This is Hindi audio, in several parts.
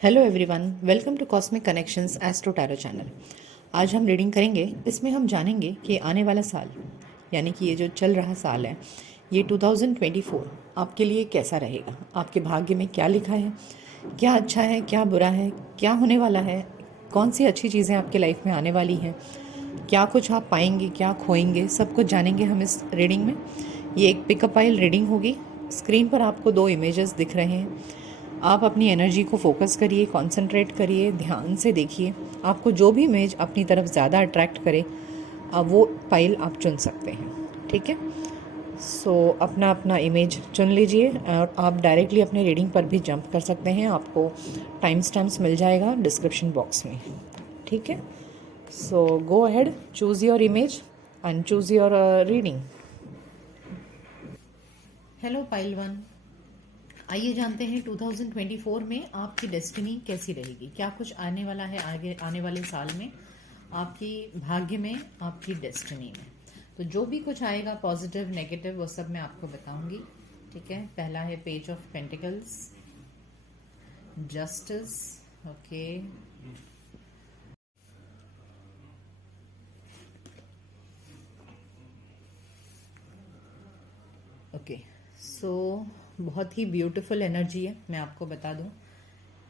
Hello everyone, welcome to cosmic connections astro tarot channel. आज हम रीडिंग करेंगे। इसमें हम जानेंगे कि आने वाला साल यानी कि ये जो चल रहा साल है, ये 2024 आपके लिए कैसा रहेगा। आपके भाग्य में क्या लिखा है, क्या अच्छा है, क्या बुरा है, क्या होने वाला है, कौन सी अच्छी चीज़ें आपके लाइफ में आने वाली हैं, क्या कुछ आप पाएंगे, क्या खोएंगे, सब कुछ जानेंगे हम इस रीडिंग में। ये एक पिकअप आइल रीडिंग होगी। स्क्रीन पर आपको दो इमेजेस दिख रहे हैं। आप अपनी एनर्जी को फोकस करिए, कंसंट्रेट करिए, ध्यान से देखिए। आपको जो भी इमेज अपनी तरफ ज़्यादा अट्रैक्ट करे, अब वो फाइल आप चुन सकते हैं। ठीक है, सो अपना अपना इमेज चुन लीजिए और आप डायरेक्टली अपने रीडिंग पर भी जंप कर सकते हैं। आपको टाइम स्टैम्प्स मिल जाएगा डिस्क्रिप्शन बॉक्स में। ठीक है, so go ahead, choose your image and choose your reading. Hello pile one, आइए जानते हैं 2024 में आपकी डेस्टिनी कैसी रहेगी। क्या कुछ आने वाला है आगे आने वाले साल में आपकी भाग्य में, आपकी डेस्टिनी में। तो जो भी कुछ आएगा, पॉजिटिव नेगेटिव, वो सब मैं आपको बताऊंगी। ठीक है, पहला है page of pentacles, justice. Okay, okay, so बहुत ही ब्यूटीफुल एनर्जी है। मैं आपको बता दूं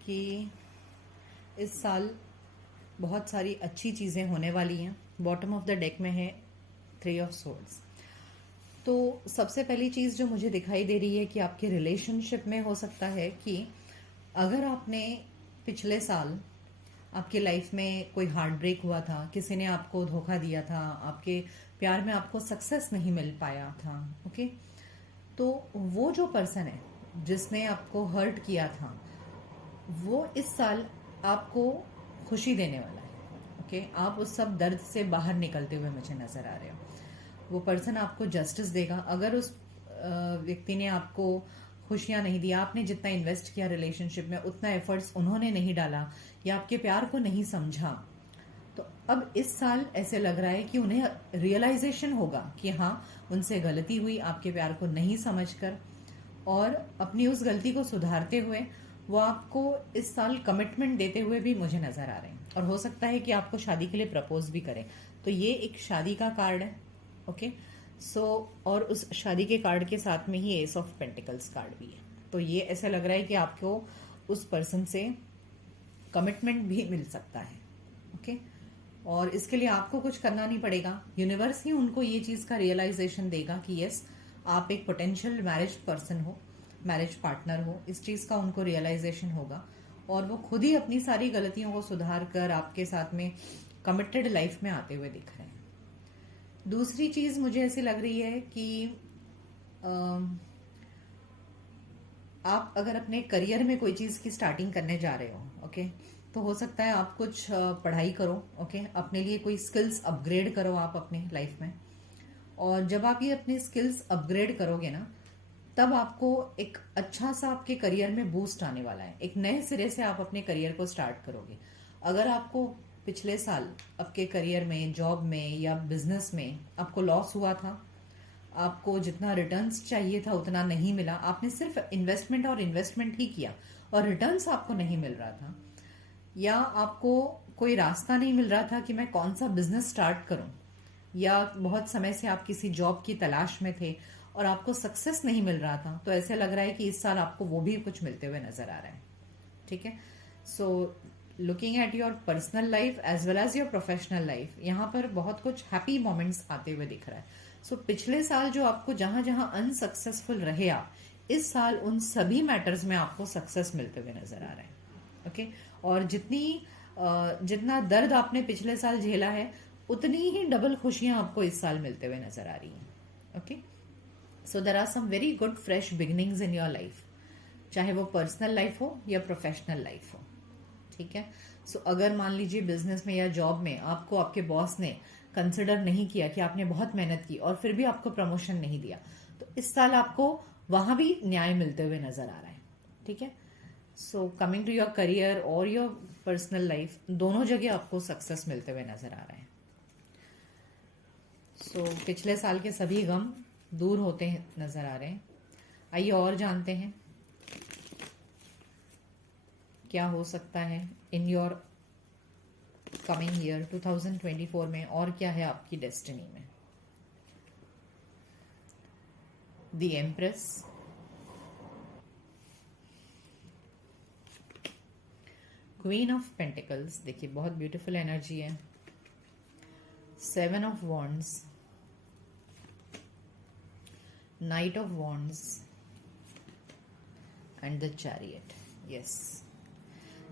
कि इस साल बहुत सारी अच्छी चीज़ें होने वाली हैं। बॉटम ऑफ द डेक में है 3 ऑफ सोर्ड्स। तो सबसे पहली चीज़ जो मुझे दिखाई दे रही है कि आपके रिलेशनशिप में हो सकता है कि अगर आपने पिछले साल आपके लाइफ में कोई हार्ट ब्रेक हुआ था, किसी ने आपको धोखा दिया था, आपके प्यार में आपको सक्सेस नहीं मिल पाया था, ओके, तो वो जो पर्सन है जिसने आपको हर्ट किया था, वो इस साल आपको खुशी देने वाला है। ओके, आप उस सब दर्द से बाहर निकलते हुए मुझे नजर आ रहे हो। वो पर्सन आपको जस्टिस देगा। अगर उस व्यक्ति ने आपको खुशियां नहीं दी, आपने जितना इन्वेस्ट किया रिलेशनशिप में उतना एफर्ट्स उन्होंने नहीं डाला या आपके प्यार को नहीं समझा, तो अब इस साल ऐसे लग रहा है कि उन्हें रियलाइजेशन होगा कि हाँ, उनसे गलती हुई आपके प्यार को नहीं समझकर, और अपनी उस गलती को सुधारते हुए वो आपको इस साल कमिटमेंट देते हुए भी मुझे नजर आ रहे हैं। और हो सकता है कि आपको शादी के लिए प्रपोज भी करें। तो ये एक शादी का कार्ड है। ओके, सो और उस शादी के कार्ड के साथ में ही एस ऑफ पेंटिकल्स कार्ड भी है। तो ये ऐसा लग रहा है कि आपको उस पर्सन से कमिटमेंट भी मिल सकता है। ओके, और इसके लिए आपको कुछ करना नहीं पड़ेगा। यूनिवर्स ही उनको ये चीज का रियलाइजेशन देगा कि यस, आप एक पोटेंशियल मैरिज पर्सन हो, मैरिज पार्टनर हो। इस चीज का उनको रियलाइजेशन होगा और वो खुद ही अपनी सारी गलतियों को सुधार कर आपके साथ में कमिटेड लाइफ में आते हुए दिख रहे हैं। दूसरी चीज मुझे ऐसी लग रही है कि आप अगर अपने करियर में कोई चीज की स्टार्टिंग करने जा रहे हो, ओके, तो हो सकता है आप कुछ पढ़ाई करो, ओके, अपने लिए कोई स्किल्स अपग्रेड करो आप अपने लाइफ में। और जब आप ये अपने स्किल्स अपग्रेड करोगे ना, तब आपको एक अच्छा सा आपके करियर में बूस्ट आने वाला है। एक नए सिरे से आप अपने करियर को स्टार्ट करोगे। अगर आपको पिछले साल आपके करियर में, जॉब में या बिजनेस में आपको लॉस हुआ था, आपको जितना रिटर्न्स चाहिए था उतना नहीं मिला, आपने सिर्फ इन्वेस्टमेंट और इन्वेस्टमेंट ही किया और रिटर्न्स आपको नहीं मिल रहा था, या आपको कोई रास्ता नहीं मिल रहा था कि मैं कौन सा बिजनेस स्टार्ट करूं, या बहुत समय से आप किसी जॉब की तलाश में थे और आपको सक्सेस नहीं मिल रहा था, तो ऐसे लग रहा है कि इस साल आपको वो भी कुछ मिलते हुए नजर आ रहा है। ठीक है, so looking at your personal life as well as your professional life, यहाँ पर बहुत कुछ हैप्पी मोमेंट्स आते हुए दिख रहा है। सो पिछले साल जो आपको जहां जहां अनसक्सेसफुल रहे आप, इस साल उन सभी मैटर्स में आपको सक्सेस मिलते हुए नजर आ रहा है। ओके, और जितना दर्द आपने पिछले साल झेला है, उतनी ही डबल खुशियां आपको इस साल मिलते हुए नजर आ रही हैं। Okay, so there are some very good fresh beginnings in your life, चाहे वो पर्सनल लाइफ हो या प्रोफेशनल लाइफ हो। ठीक है, सो अगर मान लीजिए बिजनेस में या जॉब में आपको आपके बॉस ने कंसिडर नहीं किया कि आपने बहुत मेहनत की और फिर भी आपको प्रमोशन नहीं दिया, तो इस साल आपको वहां भी न्याय मिलते हुए नजर आ रहा है। ठीक है, so coming to your career और योर पर्सनल लाइफ, दोनों जगह आपको सक्सेस मिलते हुए नजर आ रहा है। सो पिछले साल के सभी गम दूर होते हैं नजर आ रहे हैं। आइए और जानते हैं क्या हो सकता है इन योर कमिंग ईयर 2024 में, और क्या है आपकी डेस्टिनी में। The empress, queen of pentacles, देखिए बहुत ब्यूटीफुल एनर्जी है। Seven of wands, night of wands and the chariot. Yes,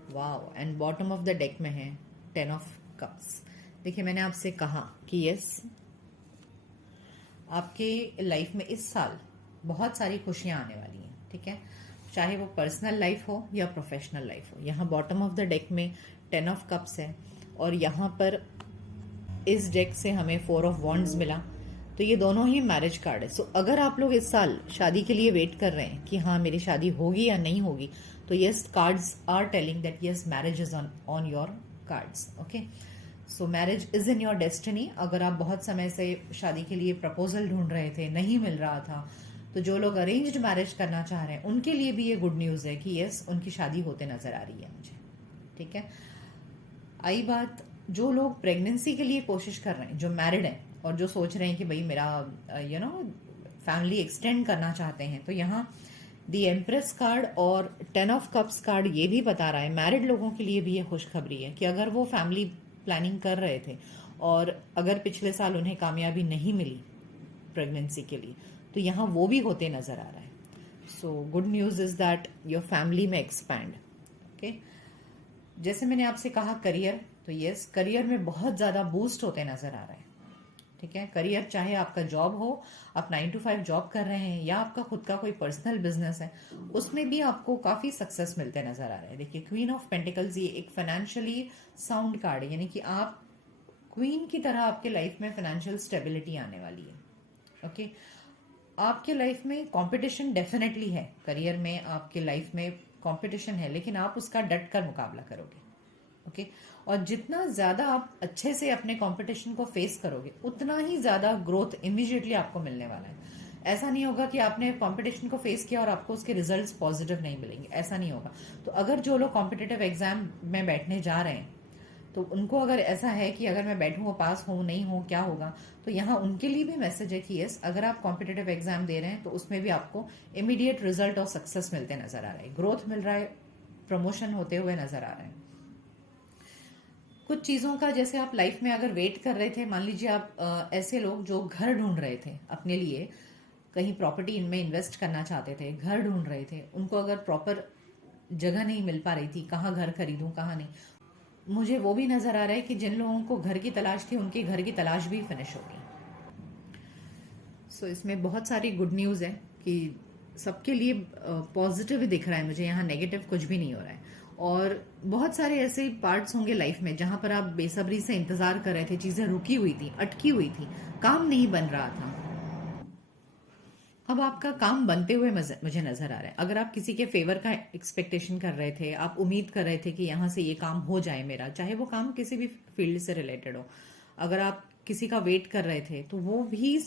wow. And bottom of the deck में है टेन ऑफ कप्स। देखिए मैंने आपसे कहा कि यस, आपके लाइफ में इस साल बहुत सारी खुशियां आने वाली हैं, ठीक है, चाहे वो पर्सनल लाइफ हो या प्रोफेशनल लाइफ हो। यहाँ बॉटम ऑफ द डेक में टेन ऑफ कप्स है, और यहाँ पर इस डेक से हमें फोर ऑफ वॉन्ड्स मिला, तो ये दोनों ही मैरिज कार्ड है। सो अगर आप लोग इस साल शादी के लिए वेट कर रहे हैं कि हाँ मेरी शादी होगी या नहीं होगी, तो yes, cards are telling that yes, marriage is on your cards. Okay, so marriage is in your destiny. अगर आप बहुत समय से शादी के लिए प्रपोजल ढूंढ रहे थे, नहीं मिल रहा था, तो जो लोग अरेंज्ड मैरिज करना चाह रहे हैं उनके लिए भी ये गुड न्यूज है कि यस, उनकी शादी होते नजर आ रही है मुझे, ठीक है। आई बात जो लोग प्रेगनेंसी के लिए कोशिश कर रहे हैं, जो मैरिड हैं और जो सोच रहे हैं कि भाई मेरा फैमिली एक्सटेंड करना चाहते हैं, तो यहाँ द एम्प्रेस कार्ड और टेन ऑफ कप्स कार्ड ये भी बता रहा है मैरिड लोगों के लिए भी ये खुशखबरी है कि अगर वो फैमिली प्लानिंग कर रहे थे और अगर पिछले साल उन्हें कामयाबी नहीं मिली प्रेगनेंसी के लिए, तो यहाँ वो भी होते नजर आ रहा है। So good news is that your family में एक्सपैंड। ओके, जैसे मैंने आपसे कहा करियर, तो यस, करियर में बहुत ज्यादा बूस्ट होते नजर आ रहे हैं, ठीक है। करियर चाहे आपका जॉब हो, आप 9 to 5 जॉब कर रहे हैं, या आपका खुद का कोई पर्सनल बिजनेस है, उसमें भी आपको काफी सक्सेस मिलते नजर आ रहे हैं। देखिए क्वीन ऑफ पेंटिकल्स ये एक फाइनेंशियली साउंड कार्ड है, यानी कि आप क्वीन की तरह आपके लाइफ में फाइनेंशियल स्टेबिलिटी आने वाली है। ओके, आपके लाइफ में कंपटीशन डेफिनेटली है, करियर में आपके लाइफ में कंपटीशन है, लेकिन आप उसका डट कर मुकाबला करोगे। ओके, और जितना ज्यादा आप अच्छे से अपने कंपटीशन को फेस करोगे, उतना ही ज्यादा ग्रोथ इमीडिएटली आपको मिलने वाला है। ऐसा नहीं होगा कि आपने कंपटीशन को फेस किया और आपको उसके रिजल्ट्स पॉजिटिव नहीं मिलेंगे, ऐसा नहीं होगा। तो अगर जो लोग कॉम्पिटिटिव एग्जाम में बैठने जा रहे हैं, तो उनको अगर ऐसा है कि अगर मैं बैठूं पास हूं नहीं हूं क्या होगा, तो यहाँ उनके लिए भी मैसेज है कि यस, अगर आप कॉम्पिटिटिव एग्जाम दे रहे हैं तो उसमें भी आपको इमीडिएट रिजल्ट और सक्सेस मिलते नजर आ रहे हैं, ग्रोथ मिल रहा है, प्रमोशन होते हुए नजर आ रहे हैं। कुछ चीजों का जैसे आप लाइफ में अगर वेट कर रहे थे, मान लीजिए आप ऐसे लोग जो घर ढूंढ रहे थे अपने लिए, कहीं प्रॉपर्टी इनमें इन्वेस्ट करना चाहते थे, घर ढूंढ रहे थे, उनको अगर प्रॉपर जगह नहीं मिल पा रही थी, कहाँ घर खरीदूं कहाँ नहीं, मुझे वो भी नजर आ रहा है कि जिन लोगों को घर की तलाश थी उनके घर की तलाश भी फिनिश होगी। सो इसमें बहुत सारी गुड न्यूज है कि सबके लिए पॉजिटिव ही दिख रहा है मुझे, यहाँ नेगेटिव कुछ भी नहीं हो रहा है। और बहुत सारे ऐसे पार्ट्स होंगे लाइफ में जहां पर आप बेसब्री से इंतजार कर रहे थे, चीजें रुकी हुई थी, अटकी हुई थी, काम नहीं बन रहा था, अब आपका काम बनते हुए मुझे नजर आ रहा है। अगर आप किसी के फेवर का एक्सपेक्टेशन कर रहे थे, आप उम्मीद कर रहे थे कि यहाँ से ये काम हो जाए मेरा, चाहे वो काम किसी भी फील्ड से रिलेटेड हो, अगर आप किसी का वेट कर रहे थे, तो वो भी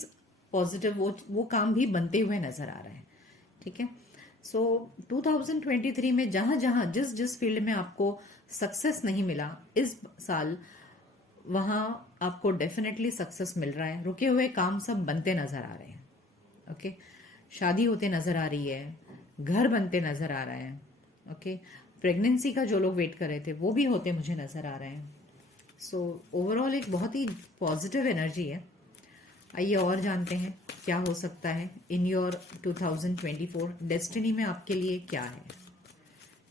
पॉजिटिव, वो काम भी बनते हुए नजर आ रहा है, ठीक है। सो 2023 में जहां जहां जिस जिस फील्ड में आपको सक्सेस नहीं मिला इस साल, वहां आपको डेफिनेटली सक्सेस मिल रहा है, रुके हुए काम सब बनते नजर आ रहे हैं। ओके, शादी होते नजर आ रही है, घर बनते नजर आ रहा है। ओके, प्रेगनेंसी का जो लोग वेट कर रहे थे वो भी होते मुझे नजर आ रहे हैं। सो ओवरऑल एक बहुत ही पॉजिटिव एनर्जी है। आइए और जानते हैं क्या हो सकता है इन योर 2024 डेस्टिनी में आपके लिए क्या है,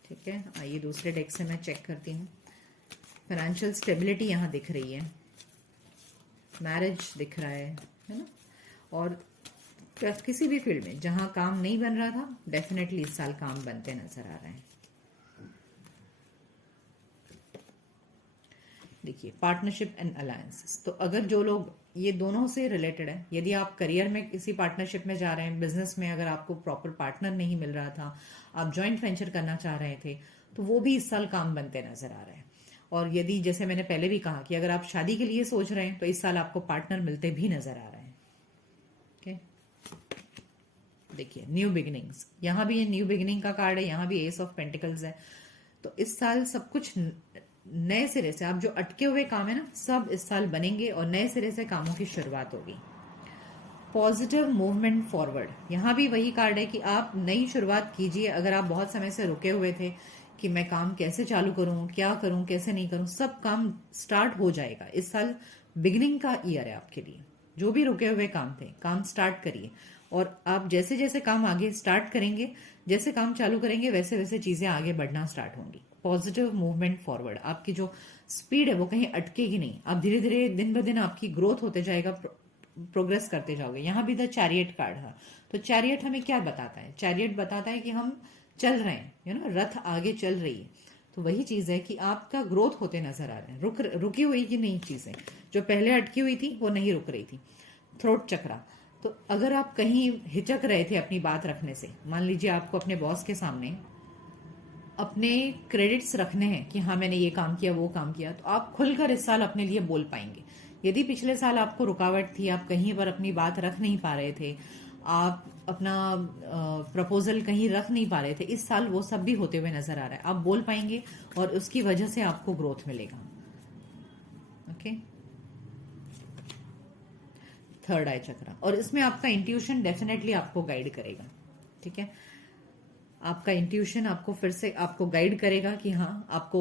ठीक है। आइए दूसरे डेक से मैं चेक करती हूँ। फाइनेंशियल स्टेबिलिटी यहाँ दिख रही है, मैरिज दिख रहा है ना, और किसी भी फील्ड में जहां काम नहीं बन रहा था, डेफिनेटली इस साल काम बनते नजर आ रहे हैं। देखिए पार्टनरशिप एंड अलायंसेस, तो अगर जो लोग ये दोनों से रिलेटेड है, यदि आप करियर में किसी पार्टनरशिप में जा रहे हैं, बिजनेस में अगर आपको प्रॉपर पार्टनर नहीं मिल रहा था, आप ज्वाइंट वेंचर करना चाह रहे थे, तो वो भी इस साल काम बनते नजर आ रहे हैं। और यदि जैसे मैंने पहले भी कहा कि अगर आप शादी के लिए सोच रहे हैं, तो इस साल आपको पार्टनर मिलते भी नजर आ रहे हैं। ओके, देखिए न्यू बिगिनिंग्स, यहाँ भी ये न्यू बिगिनिंग का कार्ड है, यहाँ भी एस ऑफ पेंटिकल्स है। तो तो इस साल सब कुछ नए सिरे से, आप जो अटके हुए काम है ना, सब इस साल बनेंगे और नए सिरे से कामों की शुरुआत होगी। पॉजिटिव मूवमेंट फॉरवर्ड, यहाँ भी वही कार्ड है कि आप नई शुरुआत कीजिए। अगर आप बहुत समय से रुके हुए थे कि मैं काम कैसे चालू करूं, क्या करूं, कैसे नहीं करूं, सब काम स्टार्ट हो जाएगा इस साल। बिगिनिंग का ईयर है आपके लिए। जो भी रुके हुए काम थे, काम स्टार्ट करिए। और आप जैसे जैसे काम आगे स्टार्ट करेंगे, जैसे काम चालू करेंगे, वैसे वैसे चीजें आगे बढ़ना स्टार्ट होंगी। पॉजिटिव मूवमेंट फॉरवर्ड, आपकी जो स्पीड है वो कहीं अटकेगी नहीं। आप धीरे धीरे दिन ब दिन आपकी ग्रोथ होते जाएगा, प्रोग्रेस करते जाओगे। यहाँ भी द चैरियट कार्ड है। तो चैरियट हमें क्या बताता है? चैरियट बताता है कि हम चल रहे हैं, रथ आगे चल रही है। तो वही चीज है कि आपका ग्रोथ होते नजर आ रहे हैं। रुकी हुई की नहीं चीजें, जो पहले अटकी हुई थी वो नहीं रुक रही थी। थ्रोट चक्रा, तो अगर आप कहीं हिचक रहे थे अपनी बात रखने से, मान लीजिए आपको अपने बॉस के सामने अपने क्रेडिट्स रखने हैं कि हाँ मैंने ये काम किया, वो काम किया, तो आप खुलकर इस साल अपने लिए बोल पाएंगे। यदि पिछले साल आपको रुकावट थी, आप कहीं पर अपनी बात रख नहीं पा रहे थे, आप अपना प्रपोजल कहीं रख नहीं पा रहे थे, इस साल वो सब भी होते हुए नजर आ रहा है। आप बोल पाएंगे और उसकी वजह से आपको ग्रोथ मिलेगा। ओके, थर्ड आई चक्रा, और इसमें आपका इंट्यूशन डेफिनेटली आपको गाइड करेगा। ठीक है, आपका इंट्यूशन आपको फिर से आपको गाइड करेगा कि हाँ आपको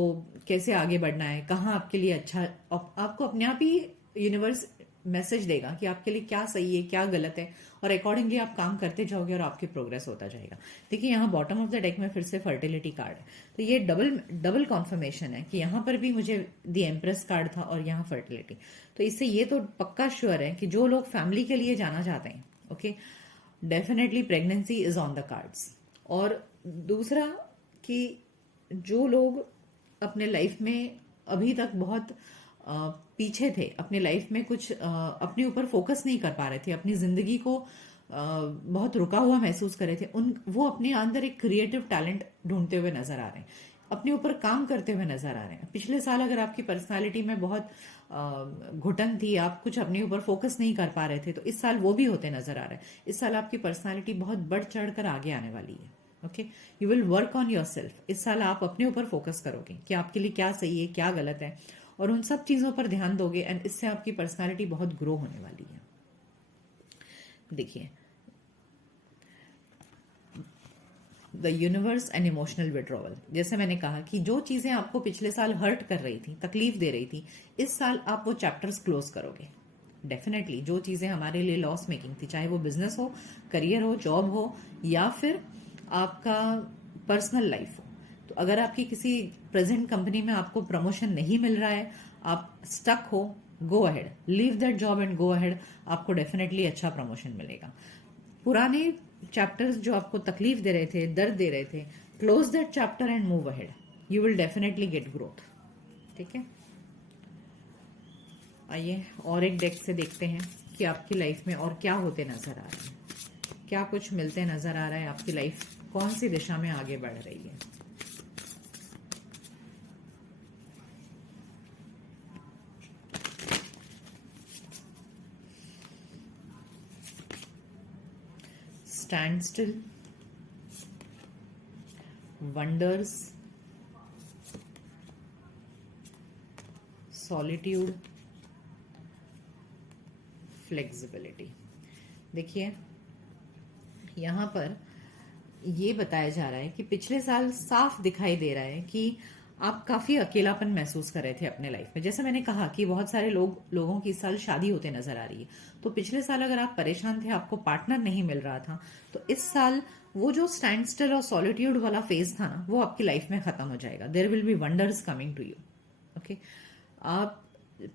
कैसे आगे बढ़ना है, कहाँ आपके लिए अच्छा। आपको अपने आप ही यूनिवर्स मैसेज देगा कि आपके लिए क्या सही है, क्या गलत है, और अकॉर्डिंगली आप काम करते जाओगे और आपकी प्रोग्रेस होता जाएगा। देखिए यहाँ बॉटम ऑफ द डेक में फिर से फर्टिलिटी कार्ड है। तो ये डबल कॉन्फर्मेशन है कि यहाँ पर भी मुझे द एम्प्रेस कार्ड था और यहाँ फर्टिलिटी। तो इससे ये तो पक्का श्योर है कि जो लोग फैमिली के लिए जाना चाहते हैं, okay, definitely pregnancy is on the cards. और दूसरा कि जो लोग अपने लाइफ में अभी तक बहुत पीछे थे, अपने लाइफ में कुछ अपने ऊपर फोकस नहीं कर पा रहे थे, अपनी जिंदगी को बहुत रुका हुआ महसूस कर रहे थे, वो अपने अंदर एक क्रिएटिव टैलेंट ढूंढते हुए नजर आ रहे हैं, अपने ऊपर काम करते हुए नजर आ रहे हैं। पिछले साल अगर आपकी पर्सनालिटी में बहुत घुटन थी, आप कुछ अपने ऊपर फोकस नहीं कर पा रहे थे, तो इस साल वो भी होते नजर आ रहा है। इस साल आपकी पर्सनालिटी बहुत बढ़ चढ़ कर आगे आने वाली है। Okay, you will work on your self. इस साल आप अपने ऊपर फोकस करोगे कि आपके लिए क्या सही है, क्या गलत है, और उन सब चीजों पर ध्यान दोगे, एंड इससे आपकी पर्सनालिटी बहुत ग्रो होने वाली है। देखिए, the universe and emotional withdrawal, जैसे मैंने कहा कि जो चीजें आपको पिछले साल हर्ट कर रही थी, तकलीफ दे रही थी, इस साल आप वो चैप्टर्स क्लोज करोगे। डेफिनेटली जो चीजें हमारे लिए लॉस मेकिंग थी, चाहे वो बिजनेस हो, करियर हो, जॉब हो, या फिर आपका पर्सनल लाइफ हो। तो अगर आपकी किसी प्रेजेंट कंपनी में आपको प्रमोशन नहीं मिल रहा है, आप स्टक हो, go ahead, leave that job and go ahead, आपको डेफिनेटली अच्छा प्रमोशन मिलेगा। पुराने चैप्टर्स जो आपको तकलीफ दे रहे थे, दर्द दे रहे थे, close that chapter and move ahead, you will definitely get growth. ठीक है, आइए और एक डेक से देखते हैं कि आपकी लाइफ में और क्या होते नजर आ रहे हैं, क्या कुछ मिलते नजर आ रहा है, आपकी लाइफ कौन सी दिशा में आगे बढ़ रही है। Stand still, wonders, solitude, flexibility. देखिए यहाँ पर ये बताया जा रहा है कि पिछले साल साफ दिखाई दे रहा है कि आप काफी अकेलापन महसूस कर रहे थे अपने लाइफ में। जैसे मैंने कहा कि बहुत सारे लोगों की इस साल शादी होते नजर आ रही है। तो पिछले साल अगर आप परेशान थे, आपको पार्टनर नहीं मिल रहा था, तो इस साल वो जो स्टैंड स्टिल और सॉलिट्यूड वाला फेज था ना, वो आपकी लाइफ में खत्म हो जाएगा। There will be wonders coming to you. Okay, आप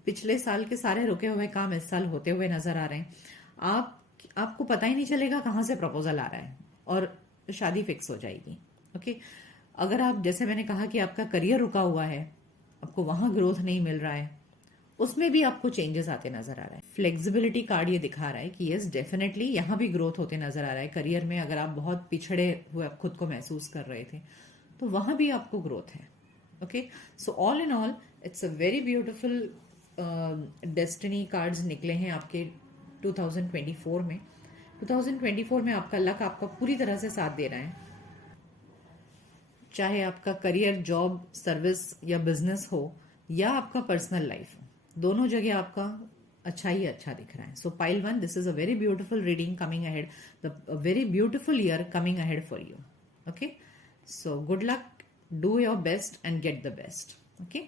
पिछले साल के सारे रुके हुए काम इस साल होते हुए नजर आ रहे हैं। आपको पता ही नहीं चलेगा कहाँ से प्रपोजल आ रहा है और शादी फिक्स हो जाएगी। ओके, अगर आप, जैसे मैंने कहा कि आपका करियर रुका हुआ है, आपको वहां ग्रोथ नहीं मिल रहा है, उसमें भी आपको चेंजेस आते नजर आ रहा है। फ्लेक्सिबिलिटी कार्ड ये दिखा रहा है कि यस डेफिनेटली यहां भी ग्रोथ होते नजर आ रहा है। करियर में अगर आप बहुत पिछड़े हुए आप खुद को महसूस कर रहे थे, तो वहां भी आपको ग्रोथ है। Okay, so all in all it's a very beautiful destiny cards निकले हैं आपके 2024 में। 2024 में आपका लक आपका पूरी तरह से साथ दे रहा है। चाहे आपका करियर, जॉब, सर्विस या बिजनेस हो, या आपका पर्सनल लाइफ हो, दोनों जगह आपका अच्छा ही अच्छा दिख रहा है. So pile one, this is a very beautiful reading coming ahead, the very beautiful year coming ahead for you. Okay, so good luck, do your best and get the best. Okay,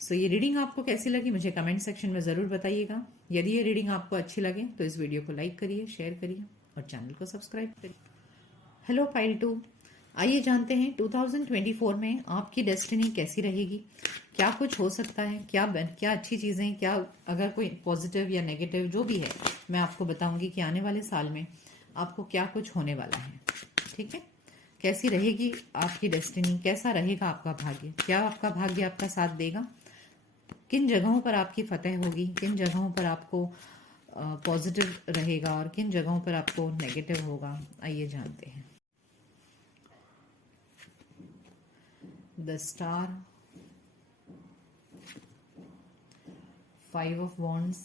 so ये रीडिंग आपको कैसी लगी मुझे कमेंट सेक्शन में जरूर बताइएगा. यदि ये रीडिंग आपको अच्छी लगे तो इस वीडियो को लाइक करिए, शेयर करिए और चैनल को सब्सक्राइब करिए. हेलो पाइल 2, आइए जानते हैं 2024 में आपकी डेस्टिनी कैसी रहेगी, क्या कुछ हो सकता है, क्या अच्छी चीजें, क्या अगर कोई पॉजिटिव या नेगेटिव जो भी है मैं आपको बताऊंगी कि आने वाले साल में आपको क्या कुछ होने वाला है. ठीक है, कैसी रहेगी आपकी डेस्टिनी, कैसा रहेगा आपका भाग्य, क्या आपका भाग्य आपका साथ देगा, किन जगहों पर आपकी फतेह होगी, किन जगहों पर आपको पॉजिटिव रहेगा और किन जगहों पर आपको नेगेटिव होगा. आइए जानते हैं. The Star, 5 of Wands,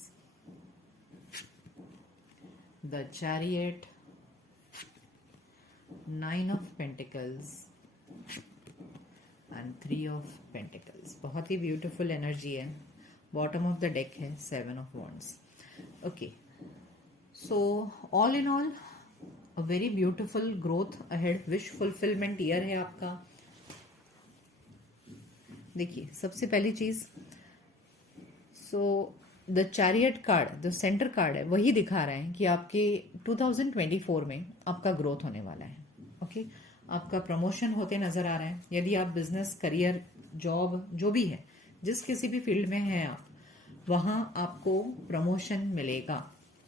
the Chariot, 9 of Pentacles and 3 of Pentacles. बहुत ही ब्यूटीफुल एनर्जी है. बॉटम ऑफ द डेक है 7 of Wands. Okay, so all in all a very beautiful growth ahead, wish fulfilment year है आपका. देखिए, सबसे पहली चीज, सो द चैरियट कार्ड, जो सेंटर कार्ड है, वही दिखा रहा है कि आपके 2024 में आपका ग्रोथ होने वाला है. ओके, आपका प्रमोशन होते नजर आ रहा है. यदि आप बिजनेस, करियर, जॉब जो भी है, जिस किसी भी फील्ड में हैं आप, वहां आपको प्रमोशन मिलेगा,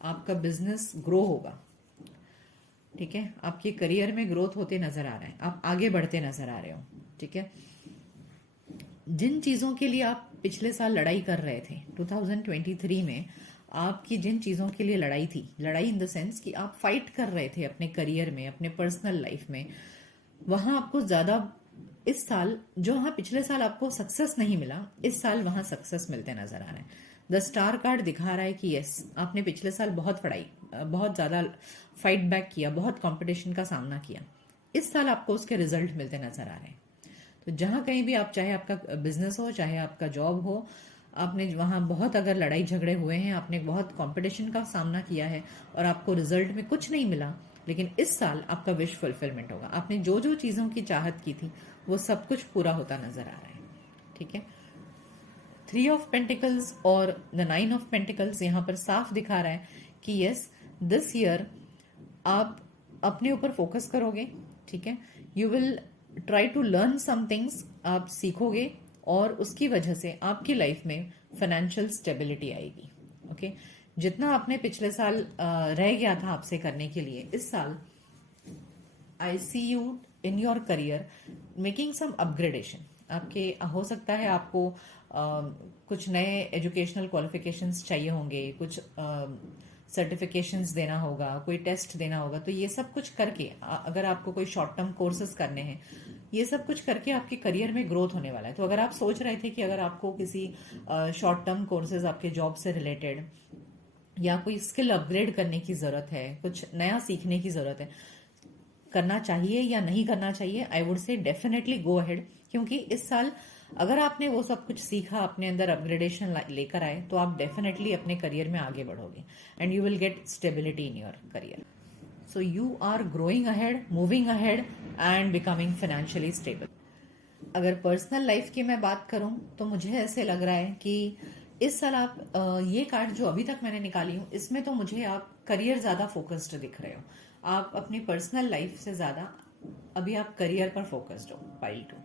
आपका बिजनेस ग्रो होगा. ठीक है, आपके करियर में ग्रोथ होते नजर आ रहा है, आप आगे बढ़ते नजर आ रहे हो. ठीक है, जिन चीजों के लिए आप पिछले साल लड़ाई कर रहे थे 2023 में, आपकी जिन चीजों के लिए लड़ाई थी, लड़ाई इन द सेंस कि आप फाइट कर रहे थे अपने करियर में, अपने पर्सनल लाइफ में, वहां आपको ज्यादा इस साल, जो वहां पिछले साल आपको सक्सेस नहीं मिला, इस साल वहां सक्सेस मिलते नजर आ रहे हैं. द स्टार कार्ड दिखा रहा है कि यस, आपने पिछले साल बहुत बहुत ज्यादा फाइट बैक किया, बहुत कंपटीशन का सामना किया. इस साल आपको उसके रिजल्ट मिलते नजर आ रहे हैं. तो जहां कहीं भी आप, चाहे आपका बिजनेस हो, चाहे आपका जॉब हो, आपने वहां बहुत अगर लड़ाई झगड़े हुए हैं, आपने बहुत कंपटीशन का सामना किया है और आपको रिजल्ट में कुछ नहीं मिला, लेकिन इस साल आपका विश फुलफिलमेंट होगा. आपने जो जो चीजों की चाहत की थी वो सब कुछ पूरा होता नजर आ रहा है. ठीक है, 3 ऑफ पेंटिकल्स और द 9 ऑफ पेंटिकल्स यहां पर साफ दिखा रहा है कि यस, दिस ईयर आप अपने ऊपर फोकस करोगे. ठीक है, you will try to learn some things, आप सीखोगे और उसकी वजह से आपकी लाइफ में फाइनेंशियल स्टेबिलिटी आएगी. ओके, जितना आपने पिछले साल रह गया था आपसे करने के लिए, इस साल I see you in your career making some upgradation. आपके हो सकता है आपको कुछ नए एजुकेशनल क्वालिफिकेशंस चाहिए होंगे, कुछ सर्टिफिकेशंस देना होगा, कोई टेस्ट देना होगा. तो ये सब कुछ करके, अगर आपको कोई शॉर्ट टर्म कोर्सेज करने हैं, ये सब कुछ करके आपके करियर में ग्रोथ होने वाला है. तो अगर आप सोच रहे थे कि अगर आपको किसी शॉर्ट टर्म कोर्सेज आपके जॉब से रिलेटेड या कोई स्किल अपग्रेड करने की जरूरत है, कुछ नया सीखने की जरूरत है, करना चाहिए या नहीं करना चाहिए, I would say definitely go ahead. क्योंकि इस साल अगर आपने वो सब कुछ सीखा, अपने अंदर अपग्रेडेशन लेकर आए, तो आप डेफिनेटली अपने करियर में आगे बढ़ोगे and you will get stability in your career. So you are growing ahead, moving ahead and becoming financially stable. अगर पर्सनल लाइफ की मैं बात करूं तो मुझे ऐसे लग रहा है कि इस साल आप ये कार्ड जो अभी तक मैंने निकाली हूं, इसमें तो मुझे आप करियर ज्यादा फोकस्ड दिख रहे हो. आप अपनी पर्सनल लाइफ से ज्यादा अभी आप करियर पर फोकस्ड हो. पाइल 2,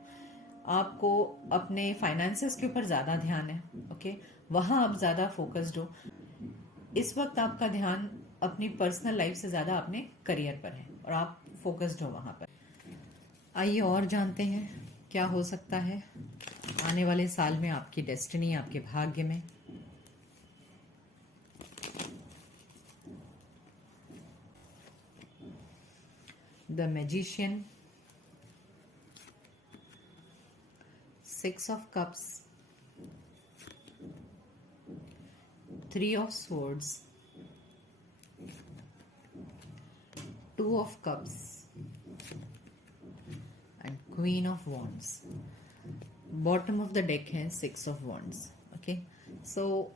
आपको अपने फाइनेंसेस के ऊपर ज्यादा ध्यान है. ओके, वहां आप ज्यादा फोकस्ड हो. इस वक्त आपका ध्यान अपनी पर्सनल लाइफ से ज्यादा अपने करियर पर है और आप फोकस्ड हो वहां पर. आइए और जानते हैं क्या हो सकता है आने वाले साल में आपकी डेस्टिनी, आपके भाग्य में. The magician, 6 of cups, 3 of swords, 2 of cups and queen of wands, bottom of the deck है six of wands. Okay, so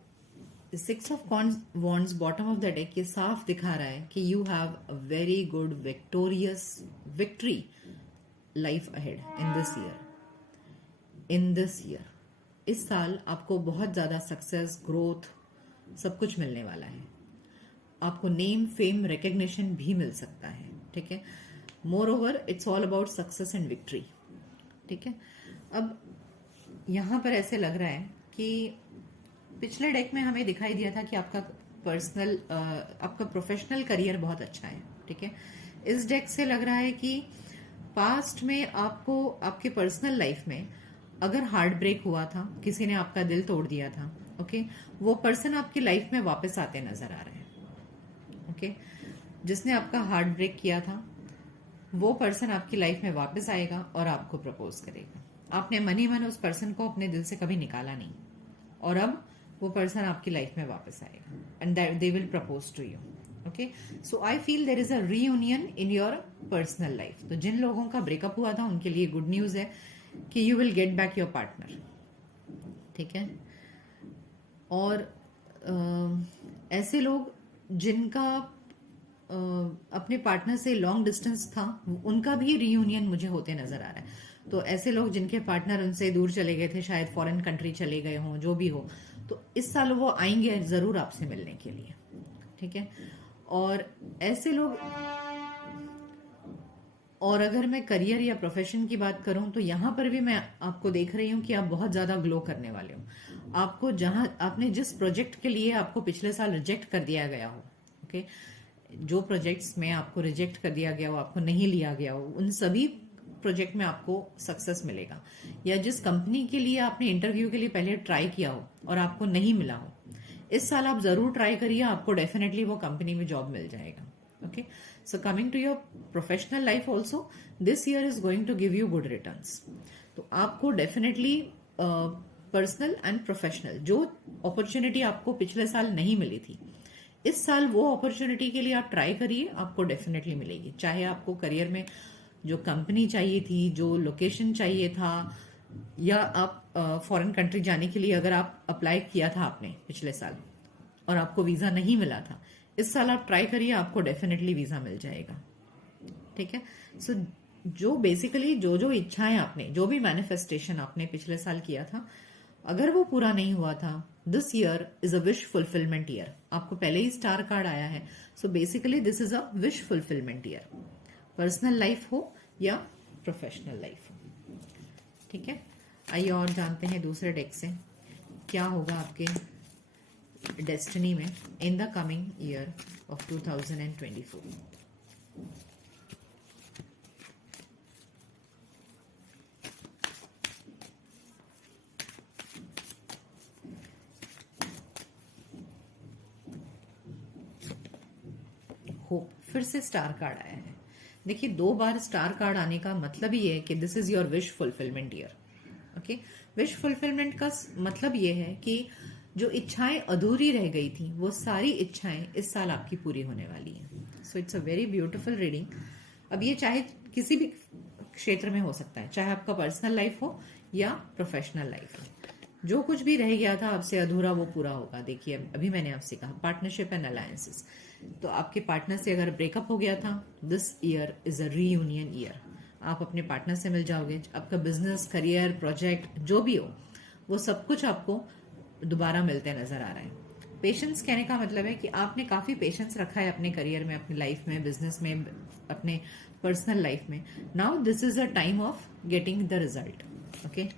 six of wands bottom of the deck ये साफ दिखा रहा है कि you have a very good victorious victory life ahead in this year. इस साल आपको बहुत ज्यादा सक्सेस, ग्रोथ, सब कुछ मिलने वाला है। आपको नेम, फेम, रिकग्निशन भी मिल सकता है। ठीक है, more over it's all about success and victory. ठीक है, अब यहां पर ऐसे लग रहा है कि पिछले डेक में हमें दिखाई दिया था कि आपका आपका प्रोफेशनल करियर बहुत अच्छा है। ठीक है, इस डेक से लग रहा है कि पास्ट में आपको आपके पर्सनल लाइफ में अगर हार्ट ब्रेक हुआ था, किसी ने आपका दिल तोड़ दिया था, ओके, वो पर्सन आपकी लाइफ में वापस आते नजर आ रहे हैं। ओके, जिसने आपका हार्ट ब्रेक किया था वो पर्सन आपकी लाइफ में वापस आएगा और आपको प्रपोज करेगा। आपने मन ही मन उस पर्सन को अपने दिल से कभी निकाला नहीं, और अब वो पर्सन आपकी लाइफ में वापस आएगा and they will propose to you. Okay, so I feel there is a reunion in your personal life. तो जिन लोगों का ब्रेकअप हुआ था उनके लिए गुड न्यूज है कि you will get back your partner. ठीक है, और ऐसे लोग जिनका अपने पार्टनर से लॉन्ग डिस्टेंस था, उनका भी रीयूनियन मुझे होते नजर आ रहा है। तो ऐसे लोग जिनके पार्टनर उनसे दूर चले गए थे, शायद फॉरेन कंट्री चले गए हों, जो भी हो, तो इस साल वो आएंगे जरूर आपसे मिलने के लिए। ठीक है, और ऐसे लोग, और अगर मैं करियर या प्रोफेशन की बात करूं तो यहां पर भी मैं आपको देख रही हूं कि आप बहुत ज्यादा ग्लो करने वाले हो। आपको जहां आपने जिस प्रोजेक्ट के लिए आपको पिछले साल रिजेक्ट कर दिया गया हो, ओके, जो प्रोजेक्ट्स में आपको रिजेक्ट कर दिया गया हो, आपको नहीं लिया गया हो, उन सभी प्रोजेक्ट में आपको सक्सेस मिलेगा। या जिस कंपनी के लिए आपने इंटरव्यू के लिए पहले ट्राई किया हो और आपको नहीं मिला हो, इस साल आप जरूर ट्राई करिए, आपको डेफिनेटली वो कंपनी में जॉब मिल जाएगा। Okay, so coming to your professional life also, this year is going to give you good returns. तो आपको डेफिनेटली पर्सनल एंड प्रोफेशनल जो अपॉर्चुनिटी आपको पिछले साल नहीं मिली थी, इस साल वो अपॉर्चुनिटी के लिए आप ट्राई करिए, आपको डेफिनेटली मिलेगी। चाहे आपको करियर में जो कंपनी चाहिए थी, जो लोकेशन चाहिए था, या आप फॉरेन कंट्री जाने के लिए अगर आप अप्लाई किया था आपने पिछले साल और आपको वीजा नहीं मिला था, इस साल आप ट्राई करिए, आपको डेफिनेटली वीजा मिल जाएगा। ठीक है, सो जो बेसिकली जो इच्छाएं आपने, जो भी मैनिफेस्टेशन आपने पिछले साल किया था, अगर वो पूरा नहीं हुआ था, this year is a wish fulfilment year. आपको पहले ही स्टार कार्ड आया है, so basically this is a wish fulfilment year, personal life हो या प्रोफेशनल लाइफ हो। ठीक है, आइए और जानते हैं दूसरे डेक से क्या होगा आपके डेस्टिनी में in the coming year of 2024। Hope, फिर से स्टार कार्ड आया है। देखिए, 2 बार स्टार कार्ड आने का मतलब ही है कि this is your wish fulfilment year. Okay, wish fulfilment का मतलब ये है कि जो इच्छाएं अधूरी रह गई थी, वो सारी इच्छाएं इस साल आपकी पूरी होने वाली हैं। So it's a very beautiful reading. अब ये चाहे किसी भी क्षेत्र में हो सकता है, चाहे आपका पर्सनल लाइफ हो या प्रोफेशनल लाइफ हो। जो कुछ भी रह गया था आपसे अधूरा, वो पूरा होगा। देखिए, अभी मैंने आपसे कहा पार्टनरशिप एंड अलायंसेस, तो आपके पार्टनर से अगर ब्रेकअप हो गया था, this year is a reunion year. आप अपने पार्टनर से मिल जाओगे। आपका बिजनेस, करियर, प्रोजेक्ट जो भी हो, वो सब कुछ आपको दोबारा मिलते नजर आ रहा है। पेशेंस कहने का मतलब है कि आपने काफी पेशेंस रखा है अपने करियर में, अपनी लाइफ में, बिजनेस में, अपने पर्सनल लाइफ में। Now this is a time of getting the result. Okay,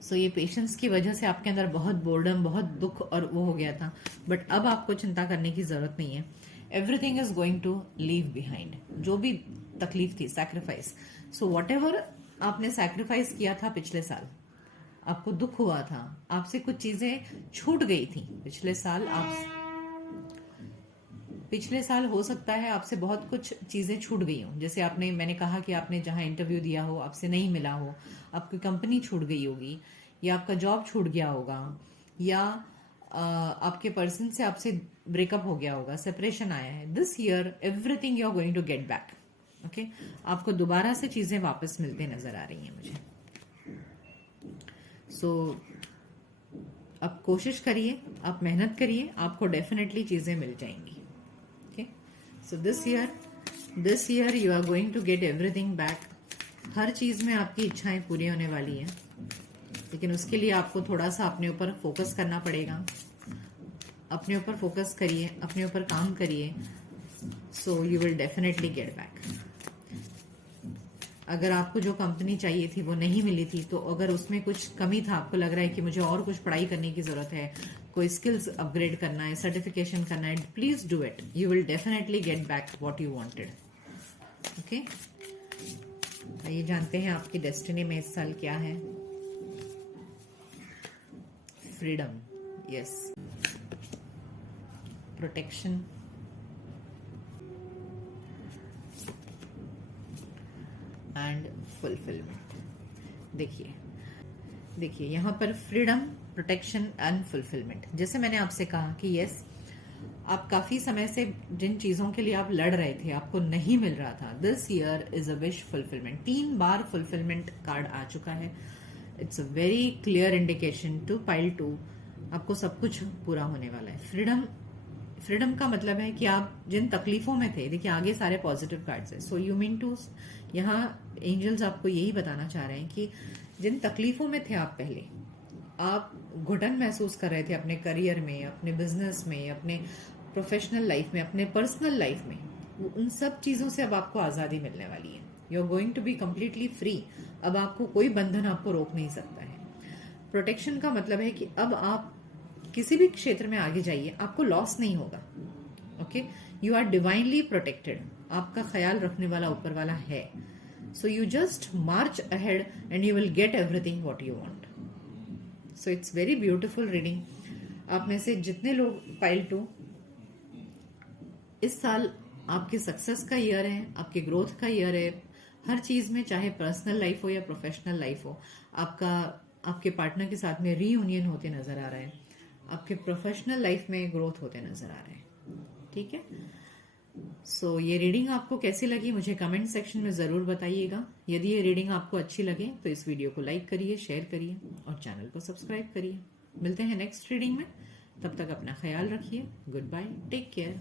so ये पेशेंस की वजह से आपके अंदर बहुत बोर्डम, बहुत दुख और वो हो गया था, बट अब आपको चिंता करने की जरूरत नहीं है। Everything is going to leave behind. जो भी तकलीफ थी, सैक्रिफाइस, सो वॉट एवर आपने सैक्रिफाइस किया था पिछले साल, आपको दुख हुआ था, आपसे कुछ चीजें छूट गई थी पिछले साल। पिछले साल हो सकता है आपसे बहुत कुछ चीजें छूट गई हो। जैसे मैंने कहा कि आपने जहां इंटरव्यू दिया हो, आपसे नहीं मिला हो, आपकी कंपनी छूट गई होगी, या आपका जॉब छूट गया होगा, या आपके पर्सन से आपसे ब्रेकअप हो गया होगा, सेपरेशन आया है। This year everything you are going to get back. Okay, आपको दोबारा से चीजें वापस मिलते नजर आ रही हैं मुझे। सो आप कोशिश करिए, आप मेहनत करिए, आपको डेफिनेटली चीजें मिल जाएंगी। Okay, so this year you are going to get everything back. हर चीज में आपकी इच्छाएं पूरी होने वाली हैं, लेकिन उसके लिए आपको थोड़ा सा अपने ऊपर फोकस करना पड़ेगा। अपने ऊपर फोकस करिए, अपने ऊपर काम करिए, so you will definitely get back. अगर आपको जो कंपनी चाहिए थी वो नहीं मिली थी, तो अगर उसमें कुछ कमी था, आपको लग रहा है कि मुझे और कुछ पढ़ाई करने की जरूरत है, कोई स्किल्स अपग्रेड करना है, सर्टिफिकेशन करना है, please do it. You will definitely get back what you wanted. Okay, आइए जानते हैं आपकी डेस्टिनी में इस साल क्या है। Freedom, yes, protection, and fulfilment. देखिए यहां पर फ्रीडम, प्रोटेक्शन एंड फुलफिलमेंट। जैसे मैंने आपसे कहा कि यस, आप काफी समय से जिन चीजों के लिए आप लड़ रहे थे, आपको नहीं मिल रहा था, this year is a wish fulfilment. 3 बार फुलफिलमेंट कार्ड आ चुका है। It's a very clear indication to pile 2, आपको सब कुछ पूरा होने वाला है। फ्रीडम का मतलब है कि आप जिन तकलीफों में थे, देखिए आगे सारे पॉजिटिव कार्ड्स है, सो यू मीन टू, यहाँ एंजल्स आपको यही बताना चाह रहे हैं कि जिन तकलीफों में थे आप पहले, आप घुटन महसूस कर रहे थे अपने करियर में, अपने बिजनेस में, अपने प्रोफेशनल लाइफ में, अपने पर्सनल लाइफ में, उन सब चीजों से अब आपको आजादी मिलने वाली है। You are going to be completely free. अब आपको कोई बंधन आपको रोक नहीं सकता है। प्रोटेक्शन का मतलब है कि अब आप किसी भी क्षेत्र में आगे जाइए, आपको लॉस नहीं होगा। Okay, you are divinely protected. आपका ख्याल रखने वाला ऊपर वाला है। So you just march ahead and you will get everything what you want. So it's very beautiful reading. आप में से जितने लोग पाइल 2, इस साल आपकी सक्सेस का ईयर है, आपके ग्रोथ का ईयर है। हर चीज में, चाहे पर्सनल लाइफ हो या प्रोफेशनल लाइफ हो, आपके पार्टनर के साथ में रीयूनियन होते नजर आ रहा है। आपके प्रोफेशनल लाइफ में ग्रोथ होते नजर आ रहे हैं। ठीक है, सो ये रीडिंग आपको कैसी लगी मुझे कमेंट सेक्शन में जरूर बताइएगा। यदि ये रीडिंग आपको अच्छी लगे तो इस वीडियो को लाइक करिए, शेयर करिए और चैनल को सब्सक्राइब करिए। मिलते हैं नेक्स्ट रीडिंग में, तब तक अपना ख्याल रखिए। Good bye, take care.